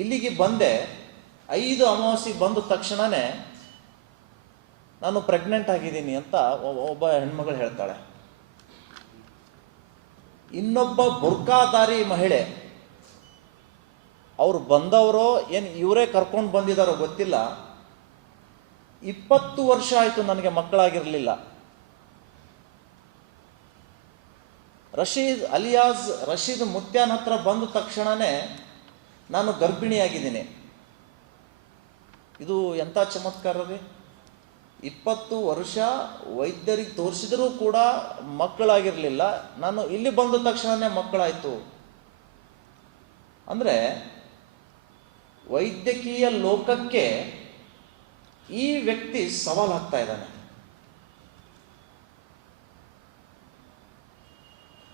ಇಲ್ಲಿಗೆ ಬಂದೆ, ಐದು ಅಮಾವಾಸ್ಯೆ ಬಂದ ತಕ್ಷಣನೇ ನಾನು ಪ್ರೆಗ್ನೆಂಟ್ ಆಗಿದ್ದೀನಿ ಅಂತ ಒಬ್ಬ ಹೆಣ್ಮಗಳು ಹೇಳ್ತಾಳೆ. ಇನ್ನೊಬ್ಬ ಬುರ್ಕಾದಾರಿ ಮಹಿಳೆ, ಅವ್ರು ಬಂದವರು, ಏನು ಇವರೇ ಕರ್ಕೊಂಡು ಬಂದಿದ್ದಾರೋ ಗೊತ್ತಿಲ್ಲ. ಇಪ್ಪತ್ತು ವರ್ಷ ಆಯಿತು ನನಗೆ ಮಕ್ಕಳಾಗಿರಲಿಲ್ಲ. ರಶೀದ್, ಅಲಿಯಾಸ್ ರಶೀದ್ ಮುತ್ಯಾನ್ ಹತ್ರ ಬಂದ ತಕ್ಷಣವೇ ನಾನು ಗರ್ಭಿಣಿಯಾಗಿದ್ದೀನಿ. ಇದು ಎಂಥ ಚಮತ್ಕಾರ ರೀ ಇಪ್ಪತ್ತು ವರ್ಷ ವೈದ್ಯರಿಗೆ ತೋರಿಸಿದರೂ ಕೂಡ ಮಕ್ಕಳಾಗಿರಲಿಲ್ಲ. ನಾನು ಇಲ್ಲಿ ಬಂದ ತಕ್ಷಣವೇ ಮಕ್ಕಳಾಯಿತು. ಅಂದರೆ ವೈದ್ಯಕೀಯ ಲೋಕಕ್ಕೆ ಈ ವ್ಯಕ್ತಿ ಸವಾಲಾಗ್ತಾ ಇದ್ದಾನೆ.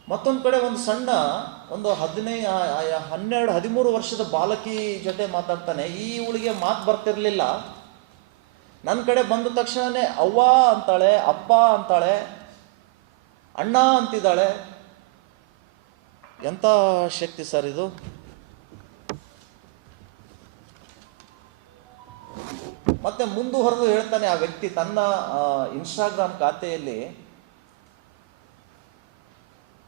ಮತ್ತೊಂದು ಕಡೆ ಒಂದು ಸಣ್ಣ ಒಂದು ಹದಿನೈದು ಹನ್ನೆರಡು, ಹದಿಮೂರು ವರ್ಷದ ಬಾಲಕಿ ಜೊತೆ ಮಾತಾಡ್ತಾನೆ. ಈ ಇವಳಿಗೆ ಮಾತು ಬರ್ತಿರ್ಲಿಲ್ಲ. ನನ್ನ ಕಡೆ ಬಂದ ತಕ್ಷಣನೇ ಅವ್ವ ಅಂತಾಳೆ, ಅಪ್ಪ ಅಂತಾಳೆ, ಅಣ್ಣ ಅಂತಿದ್ದಾಳೆ. ಎಂಥ ಶಕ್ತಿ ಸರ್ ಇದು? ಮತ್ತೆ ಮುಂದುವರೆದು ಹೇಳ್ತಾನೆ ಆ ವ್ಯಕ್ತಿ ತನ್ನ ಇನ್ಸ್ಟಾಗ್ರಾಮ್ ಖಾತೆಯಲ್ಲಿ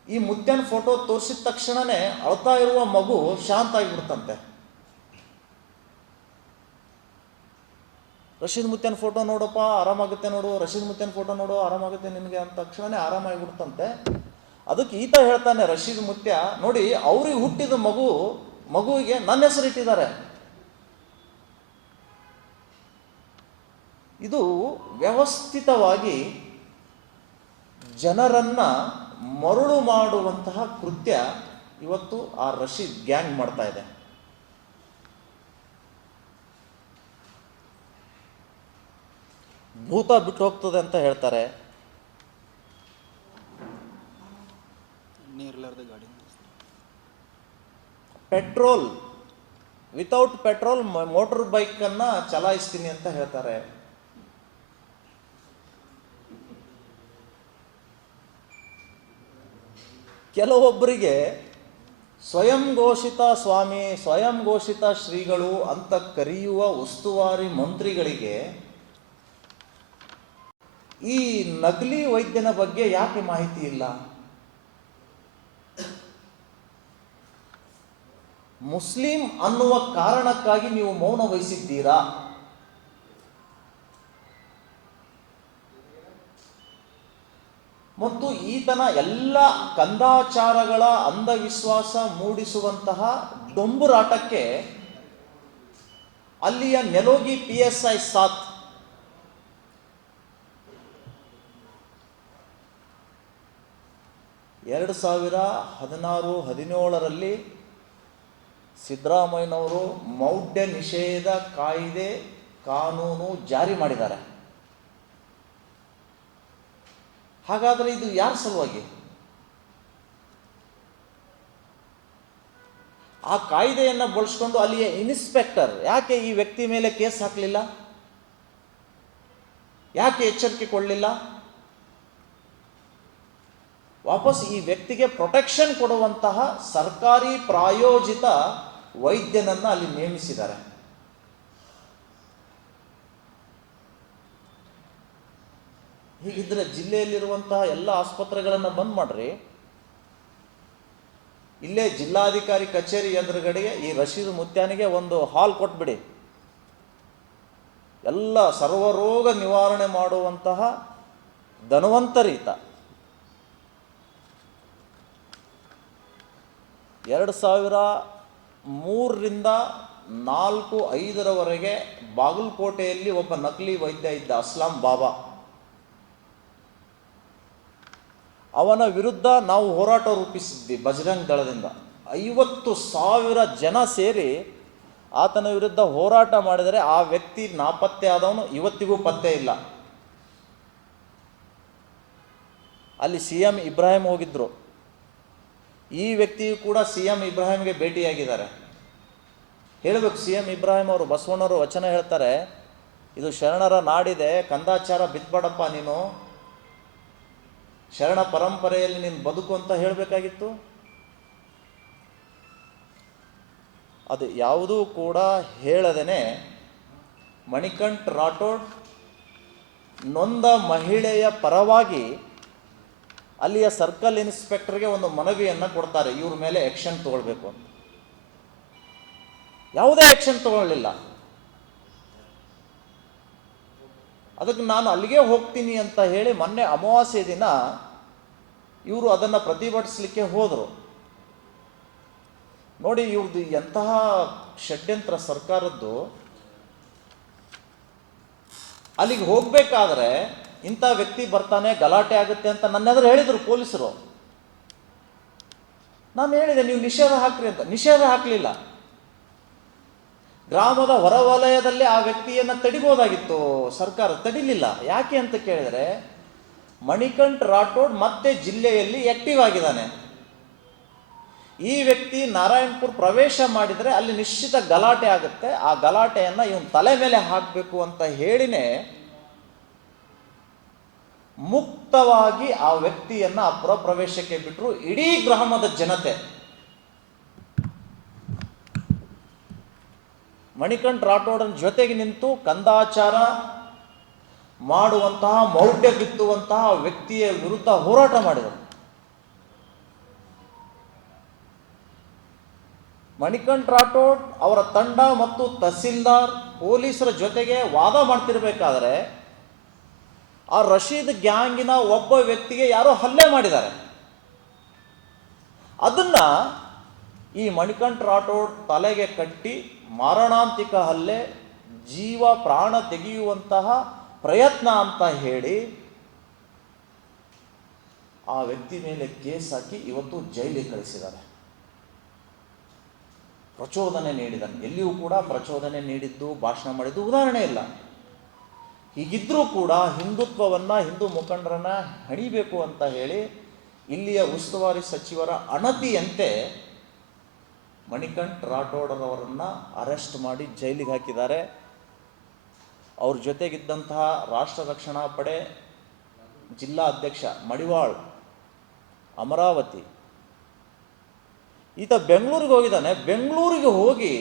ಈ ಮುತ್ಯನ ಫೋಟೋ ತೋರಿಸಿದ ತಕ್ಷಣನೇ ಅಳ್ತಾ ಇರುವ ಮಗು ಶಾಂತ ಆಗಿಬಿಡ್ತಂತೆ ರಶೀದ್ ಮುತ್ಯನ ಫೋಟೋ ನೋಡಪ್ಪ, ಆರಾಮಾಗುತ್ತೆ ನೋಡು, ರಶೀದ್ ಮುತ್ಯನ ಫೋಟೋ ನೋಡು, ಆರಾಮಾಗುತ್ತೆ ನಿನಗೆ ಅಂತ ತಕ್ಷಣನೇ ಆರಾಮಾಗಿಬಿಡ್ತಂತೆ. ಅದಕ್ಕೆ ಈತ ಹೇಳ್ತಾನೆ ರಶೀದ್ ಮುತ್ಯ, ನೋಡಿ, ಅವ್ರಿಗೆ ಹುಟ್ಟಿದ ಮಗು, ಮಗುವಿಗೆ ನನ್ನ ಹೆಸರು ಇಟ್ಟಿದ್ದಾರೆ. ಇದು ವ್ಯವಸ್ಥಿತವಾಗಿ ಜನರನ್ನ ಮರುಳು ಮಾಡುವಂತಹ ಕೃತ್ಯ ಇವತ್ತು ಆ ರಶೀದ್ ಗ್ಯಾಂಗ್ ಮಾಡ್ತಾ ಇದೆ. ಭೂತ ಬಿಟ್ಟು ಹೋಗ್ತದೆ ಅಂತ ಹೇಳ್ತಾರೆ. ಪೆಟ್ರೋಲ್ ವಿತೌಟ್ ಪೆಟ್ರೋಲ್ ಮೋಟರ್ ಬೈಕನ್ನು ಚಲಾಯಿಸ್ತೀನಿ ಅಂತ ಹೇಳ್ತಾರೆ. ಕೆಲವೊಬ್ಬರಿಗೆ ಸ್ವಯಂ ಘೋಷಿತ ಸ್ವಾಮಿ, ಸ್ವಯಂ ಘೋಷಿತ ಶ್ರೀಗಳು ಅಂತ ಕರೆಯುವ ಉಸ್ತುವಾರಿ ಮಂತ್ರಿಗಳಿಗೆ ಈ ನಕಲಿ ವೈದ್ಯನ ಬಗ್ಗೆ ಯಾಕೆ ಮಾಹಿತಿ ಇಲ್ಲ? ಮುಸ್ಲಿಂ ಅನ್ನುವ ಕಾರಣಕ್ಕಾಗಿ ನೀವು ಮೌನ ವಹಿಸಿದ್ದೀರಾ? ಮತ್ತು ಈತನ ಎಲ್ಲ ಕಂದಾಚಾರಗಳ ಅಂಧವಿಶ್ವಾಸ ಮೂಡಿಸುವಂತಹ ಡೊಂಬುರಾಟಕ್ಕೆ ಅಲ್ಲಿಯ ನೆಲೋಗಿ ಪಿ ಎಸ್ ಐ ಸಾತ್. ಎರಡು ಸಾವಿರ ಹದಿನಾರು, ಹದಿನೇಳರಲ್ಲಿ ಸಿದ್ದರಾಮಯ್ಯನವರು ಮೌಢ್ಯ ನಿಷೇಧ ಕಾಯ್ದೆ ಕಾನೂನು ಜಾರಿ ಮಾಡಿದ್ದಾರೆ. ಹಾಗಾದರೆ ಇದು ಯಾರ ಸಲುವಾಗಿ? ಆ ಕಾಯ್ದೆಯನ್ನು ಬಳಸ್ಕೊಂಡು ಅಲ್ಲಿಯ ಇನ್ಸ್ಪೆಕ್ಟರ್, ಯಾಕೆ ಈ ವ್ಯಕ್ತಿ ಮೇಲೆ ಕೇಸ್ ಹಾಕಲಿಲ್ಲ? ಯಾಕೆ ಎಚ್ಚರಿಕೆ ಕೊಡಲಿಲ್ಲ? ವಾಪಸ್ ಈ ವ್ಯಕ್ತಿಗೆ ಪ್ರೊಟೆಕ್ಷನ್ ಕೊಡುವಂತಹ ಸರ್ಕಾರಿ ಪ್ರಾಯೋಜಿತ ವೈದ್ಯನನ್ನು ಅಲ್ಲಿ ನೇಮಿಸಿದ್ದಾರೆ. ಹೀಗಿದ್ರೆ ಜಿಲ್ಲೆಯಲ್ಲಿರುವಂತಹ ಎಲ್ಲ ಆಸ್ಪತ್ರೆಗಳನ್ನು ಬಂದ್ ಮಾಡ್ರಿ. ಇಲ್ಲೇ ಜಿಲ್ಲಾಧಿಕಾರಿ ಕಚೇರಿ ಎದುರುಗಡೆಗೆ ಈ ರಶೀದ್ ಮುತ್ಯಾನಿಗೆ ಒಂದು ಹಾಲ್ ಕೊಟ್ಬಿಡಿ. ಎಲ್ಲ ಸರ್ವರೋಗ ನಿವಾರಣೆ ಮಾಡುವಂತಹ ಧನವಂತರೀತ ಎರಡು ಸಾವಿರ ಮೂರರಿಂದ ನಾಲ್ಕು ಐದರವರೆಗೆ ಬಾಗಲಕೋಟೆಯಲ್ಲಿ ಒಬ್ಬ ನಕಲಿ ವೈದ್ಯ ಇದ್ದ ಅಸ್ಲಾಂ ಬಾಬಾ. ಅವನ ವಿರುದ್ಧ ನಾವು ಹೋರಾಟ ರೂಪಿಸಿದ್ವಿ ಬಜರಂಗ್ ದಳದಿಂದ. ಐವತ್ತು ಸಾವಿರ ಜನ ಸೇರಿ ಆತನ ವಿರುದ್ಧ ಹೋರಾಟ ಮಾಡಿದರೆ ಆ ವ್ಯಕ್ತಿ ನಾಪತ್ತೆ ಆದವನು ಇವತ್ತಿಗೂ ಪತ್ತೆ ಇಲ್ಲ. ಅಲ್ಲಿ ಸಿ ಎಂ ಇಬ್ರಾಹಿಂ ಹೋಗಿದ್ರು. ಈ ವ್ಯಕ್ತಿಯು ಕೂಡ ಸಿ ಎಂ ಇಬ್ರಾಹಿಂಗೆ ಭೇಟಿಯಾಗಿದ್ದಾರೆ. ಹೇಳಬೇಕು ಸಿ ಎಂ ಇಬ್ರಾಹಿಂ ಅವರು ಬಸವಣ್ಣವರು ವಚನ ಹೇಳ್ತಾರೆ, ಇದು ಶರಣರ ನಾಡಿದೆ, ಕಂದಾಚಾರ ಬಿತ್ಬೇಡಪ್ಪ ನೀನು. ಶರಣ ಪರಂಪರೆಯಲ್ಲಿ ನೀನು ಬದುಕು ಅಂತ ಹೇಳಬೇಕಾಗಿತ್ತು? ಅದು ಯಾವುದೂ ಕೂಡ ಹೇಳದೇನೆ, ಮಣಿಕಂಠ್ ರಾಠೋಡ್ ನೊಂದ ಮಹಿಳೆಯ ಪರವಾಗಿ ಅಲ್ಲಿಯ ಸರ್ಕಲ್ ಇನ್ಸ್ಪೆಕ್ಟರ್ಗೆ ಒಂದು ಮನವಿಯನ್ನು ಕೊಡ್ತಾರೆ. ಇವ್ರ ಮೇಲೆ ಆ್ಯಕ್ಷನ್ ತಗೊಳ್ಬೇಕು ಅಂತ. ಯಾವುದೇ ಆ್ಯಕ್ಷನ್ ತಗೊಳ್ಳಿಲ್ಲ. ಅದಕ್ಕೆ ನಾನು ಅಲ್ಲಿಗೆ ಹೋಗ್ತೀನಿ ಅಂತ ಹೇಳಿ ಮೊನ್ನೆ ಅಮಾವಾಸ್ಯೆ ದಿನ ಇವರು ಅದನ್ನು ಪ್ರತಿಭಟಿಸಲಿಕ್ಕೆ ಹೋದರು. ನೋಡಿ ಇವ್ರದ್ದು ಎಂತಹ ಷಡ್ಯಂತ್ರ ಸರ್ಕಾರದ್ದು. ಅಲ್ಲಿಗೆ ಹೋಗಬೇಕಾದ್ರೆ ಇಂಥ ವ್ಯಕ್ತಿ ಬರ್ತಾನೆ, ಗಲಾಟೆ ಆಗುತ್ತೆ ಅಂತ ನನ್ನ ಎದುರು ಹೇಳಿದರು ಪೊಲೀಸರು. ನಾನು ಹೇಳಿದೆ, ನೀವು ನಿಷೇಧ ಹಾಕ್ರಿ ಅಂತ. ನಿಷೇಧ ಹಾಕಲಿಲ್ಲ. ಗ್ರಾಮದ ಹೊರವಲಯದಲ್ಲಿ ಆ ವ್ಯಕ್ತಿಯನ್ನು ತಡಿಬೋದಾಗಿತ್ತು ಸರ್ಕಾರ. ತಡಿಲಿಲ್ಲ. ಯಾಕೆ ಅಂತ ಕೇಳಿದರೆ ಮಣಿಕಂಠ್ ರಾಠೋಡ್ ಮತ್ತೆ ಜಿಲ್ಲೆಯಲ್ಲಿ ಆಕ್ಟಿವ್ ಆಗಿದ್ದಾನೆ. ಈ ವ್ಯಕ್ತಿ ನಾರಾಯಣಪುರ ಪ್ರವೇಶ ಮಾಡಿದರೆ ಅಲ್ಲಿ ನಿಶ್ಚಿತ ಗಲಾಟೆ ಆಗುತ್ತೆ. ಆ ಗಲಾಟೆಯನ್ನು ಇವನ್ ತಲೆ ಮೇಲೆ ಹಾಕಬೇಕು ಅಂತ ಹೇಳಿನೇ ಮುಕ್ತವಾಗಿ ಆ ವ್ಯಕ್ತಿಯನ್ನು ಆ ಪುರ ಪ್ರವೇಶಕ್ಕೆ ಬಿಟ್ಟರು ಇಡೀ ಗ್ರಾಮದ ಜನತೆ. ಮಣಿಕಂಠ್ ರಾಠೋಡನ ಜೊತೆಗೆ ನಿಂತು ಕಂದಾಚಾರ ಮಾಡುವಂತಹ ಮೌಢ್ಯ ಬಿತ್ತುವಂತಹ ವ್ಯಕ್ತಿಯ ವಿರುದ್ಧ ಹೋರಾಟ ಮಾಡಿದರು. ಮಣಿಕಂಠ್ ರಾಠೋಡ್ ಅವರ ತಂಡ ಮತ್ತು ತಹಸೀಲ್ದಾರ್ ಪೊಲೀಸರ ಜೊತೆಗೆ ವಾದ ಮಾಡ್ತಿರ್ಬೇಕಾದ್ರೆ ಆ ರಶೀದ್ ಗ್ಯಾಂಗಿನ ಒಬ್ಬ ವ್ಯಕ್ತಿಗೆ ಯಾರೋ ಹಲ್ಲೆ ಮಾಡಿದ್ದಾರೆ. ಅದನ್ನ ಈ ಮಣಿಕಂಠ್ ರಾಠೋಡ್ ತಲೆಗೆ ಕಟ್ಟಿ ಮಾರಣಾಂತಿಕ ಹಲ್ಲೆ ಜೀವ ಪ್ರಾಣ ತೆಗೆಯುವಂತಹ ಪ್ರಯತ್ನ ಅಂತ ಹೇಳಿ ಆ ವ್ಯಕ್ತಿ ಮೇಲೆ ಕೇಸ್ ಹಾಕಿ ಇವತ್ತು ಜೈಲಿಗೆ ಕಳಿಸಿದ್ದಾರೆ. ಪ್ರಚೋದನೆ ನೀಡಿದನು ಎಲ್ಲಿಯೂ ಕೂಡ ಪ್ರಚೋದನೆ ನೀಡಿದ್ದು, ಭಾಷಣ ಮಾಡಿದ್ದು ಉದಾಹರಣೆ ಇಲ್ಲ. ಹೀಗಿದ್ರೂ ಕೂಡ ಹಿಂದುತ್ವವನ್ನ, ಹಿಂದೂ ಮುಖಂಡರನ್ನ ಹಣಿಬೇಕು ಅಂತ ಹೇಳಿ ಇಲ್ಲಿಯ ಉಸ್ತುವಾರಿ ಸಚಿವರ ಅಣತಿಯಂತೆ ಮಣಿಕಂಠ್ ರಾಠೋಡರವರನ್ನು ಅರೆಸ್ಟ್ ಮಾಡಿ ಜೈಲಿಗೆ ಹಾಕಿದ್ದಾರೆ. ಅವ್ರ ಜೊತೆಗಿದ್ದಂತಹ ರಾಷ್ಟ್ರ ರಕ್ಷಣಾ ಪಡೆ ಜಿಲ್ಲಾ ಅಧ್ಯಕ್ಷ ಮಡಿವಾಳ್ ಅಮರಾವತಿ ಈತ ಬೆಂಗಳೂರಿಗೆ ಹೋಗಿದ್ದಾನೆ. ಬೆಂಗಳೂರಿಗೆ ಹೋಗಿ